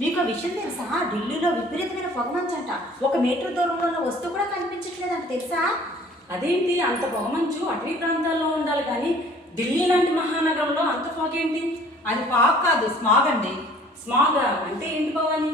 మీకు విషయం తెలుసా? ఢిల్లీలో విపరీతమైన పొగమంచు అంట. 1 మీటర్ దూరంలో ఉన్న వస్తువు కూడా కనిపించట్లేదంట, తెలుసా? అదేంటి అంత పొగమంచు అటవీ ప్రాంతాల్లో ఉండాలి కానీ ఢిల్లీ లాంటి మహానగరంలో అంత ఫాగ్ ఏంటి? అది ఫాగ్ కాదు, స్మాగ్ అండి. స్మాగ్ అంటే ఏంటి భవాని?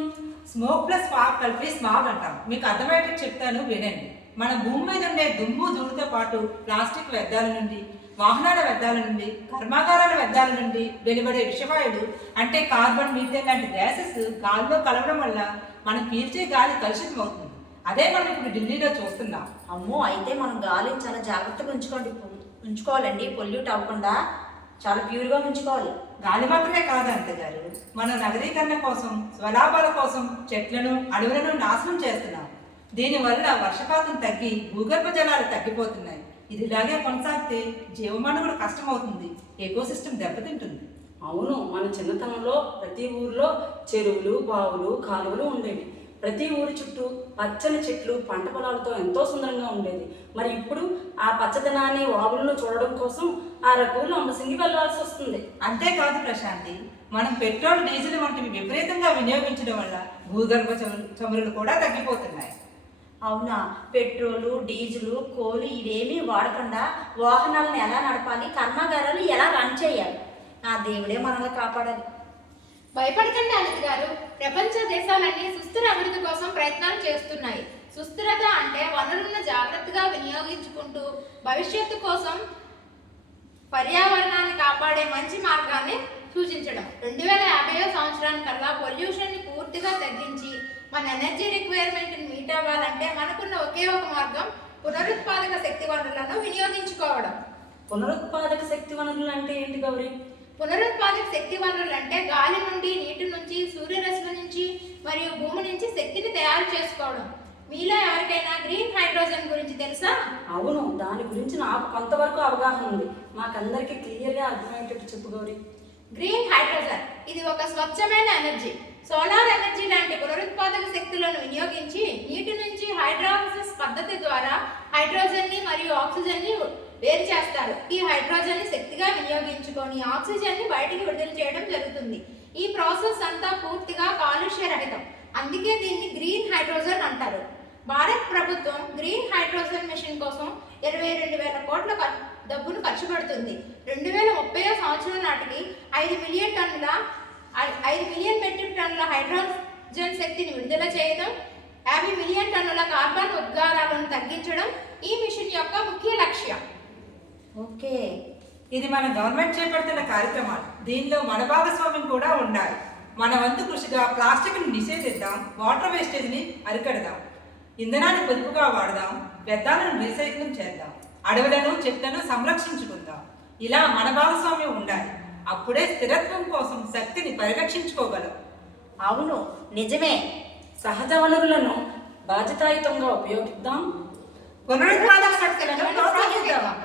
స్మోక్ ప్లస్ ఫాగ్ కలిపి స్మాగ్ అంటాం. మీకు అర్థమయ్యేటట్టు చెప్తాను, వినండి. మన భూమి మీద ఉండే దుమ్ము ధూళితో పాటు ప్లాస్టిక్ వ్యర్థాల నుండి, వాహనాల వ్యర్థాల నుండి, కర్మాగారాల వ్యర్థాల నుండి వెలువడే విషవాయువులు అంటే కార్బన్, మీథేన్ లాంటి గ్యాసెస్ గాలిలో కలవడం వల్ల మనం పీల్చే గాలి కలుషితం అవుతుంది. అదే మనం ఇప్పుడు ఢిల్లీలో చూస్తున్నాం. అమ్మో, అయితే మనం గాలిని చాలా జాగ్రత్తగా ఉంచుకోవాలండి. పొల్యూట్ అవ్వకుండా చాలా ప్యూర్గా ఉంచుకోవాలి. గాలి మాత్రమే కాదు అంతగారు, మన నగరీకరణ కోసం, స్వలాభాల కోసం చెట్లను, అడవులను నాశనం చేస్తున్నాం. దీనివల్ల వర్షపాతం తగ్గి భూగర్భ జలాలు తగ్గిపోతున్నాయి. ఇది ఇలాగే కొనసాగితే జీవమనుగడ కష్టమవుతుంది, ఎకోసిస్టమ్ దెబ్బతింటుంది. అవును, మన చిన్నతనంలో ప్రతి ఊర్లో చెరువులు, బావులు, కాలువలు ఉండేవి. ప్రతి ఊరి చుట్టూ పచ్చని చెట్లు, పంట పొలాలతో ఎంతో సుందరంగా ఉండేది. మరి ఇప్పుడు ఆ పచ్చదనాన్ని, వాగులను చూడడం కోసం ఆ రకూలు అంబసింగి వెళ్లాల్సి వస్తుంది. అంతేకాదు ప్రశాంతి, మనం పెట్రోల్, డీజిల్ వంటివి విపరీతంగా వినియోగించడం వల్ల భూగర్భ చమురులు కూడా తగ్గిపోతున్నాయి. అవునా? పెట్రోలు, డీజిల్, కోలు ఇవేమీ వాడకుండా వాహనాలను ఎలా నడపాలి, కర్మాగారాలు ఎలా రన్ చేయాలి? నా దేవుడే మనల్ని కాపాడాలి. భయపడకండి అనిత గారు. ప్రపంచ దేశాలన్నీ సుస్థిర అభివృద్ధి కోసం ప్రయత్నాలు చేస్తున్నాయి. సుస్థిరత అంటే వనరులను జాగ్రత్తగా వినియోగించుకుంటూ భవిష్యత్తు కోసం పర్యావరణాన్ని కాపాడే మంచి మార్గాన్ని సూచించడం. 2050 సంవత్సరానికల్లా పొల్యూషన్ని పూర్తిగా తగ్గించి మన ఎనర్జీ రిక్వైర్మెంట్ని మీట్ అవ్వాలంటే మనకున్న ఒకే ఒక మార్గం పునరుత్పాదక శక్తి వనరులను వినియోగించుకోవడం. పునరుత్పాదక శక్తి వనరులు అంటే ఏంటి గౌరీ? పునరుత్పాదక శక్తి వనరులు అంటే గాలి నుండి, నీటి నుంచి, సూర్యరశ్మి నుంచి మరియు భూమి నుంచి శక్తిని తయారు చేసుకోవడం. మీలో ఎవరికైనా గ్రీన్ హైడ్రోజన్ గురించి తెలుసా? అవును, దాని గురించి నాకు కొంతవరకు అవగాహన ఉంది. మాకందరికీ క్లియర్గా అర్థమయ్యేటట్టు చెప్పు గౌరీ. గ్రీన్ హైడ్రోజన్ ఇది ఒక స్వచ్ఛమైన ఎనర్జీ. సోలార్ ఎనర్జీ లాంటి పునరుత్పాదక శక్తులను వినియోగించి నీటి నుంచి హైడ్రాలసిస్ పద్ధతి ద్వారా హైడ్రోజన్ని మరియు ఆక్సిజన్ని వేరు చేస్తారు. ఈ హైడ్రోజన్ని శక్తిగా వినియోగించుకొని ఆక్సిజన్ని బయటికి విడుదల చేయడం జరుగుతుంది. ఈ ప్రాసెస్ అంతా పూర్తిగా కాలుష్య రహితం. అందుకే దీన్ని గ్రీన్ హైడ్రోజన్ అంటారు. భారత్ ప్రభుత్వం గ్రీన్ హైడ్రోజన్ మిషన్ కోసం 22,000 కోట్ల డబ్బును ఖర్చు పెడుతుంది. 2030 సంవత్సరం నాటికి 5 మిలియన్ మెట్రిక్ టన్నుల హైడ్రోజన్ శక్తిని విడుదల చేయడం, 50 మిలియన్ టన్నుల కార్బన్ ఉద్గారాలను తగ్గించడం ఈ మిషన్ యొక్క ముఖ్య లక్ష్యం. ఓకే, ఇది మన గవర్నమెంట్ చేపడుతున్న కార్యక్రమాలు. దీనిలో మన భాగస్వామ్యం కూడా ఉండాలి. మన వంతు కృషిగా ప్లాస్టిక్ని నిషేధిద్దాం, వాటర్ వేస్టేజ్ని అరికడదాం, ఇంధనాన్ని పొదుపుగా వాడదాం, వ్యర్థాలను రీసైక్లింగ్ చేద్దాం, అడవులను, చెట్లను సంరక్షించుకుందాం. ఇలా మన భాగస్వామ్యం ఉండాలి. అప్పుడే స్థిరత్వం కోసం శక్తిని పరిరక్షించుకోగలం. అవును, నిజమే. సహజ వనరులను బాధ్యతాయుతంగా ఉపయోగిద్దాం, పునరుత్పాదక శక్తులను ప్రోత్సహిద్దాం.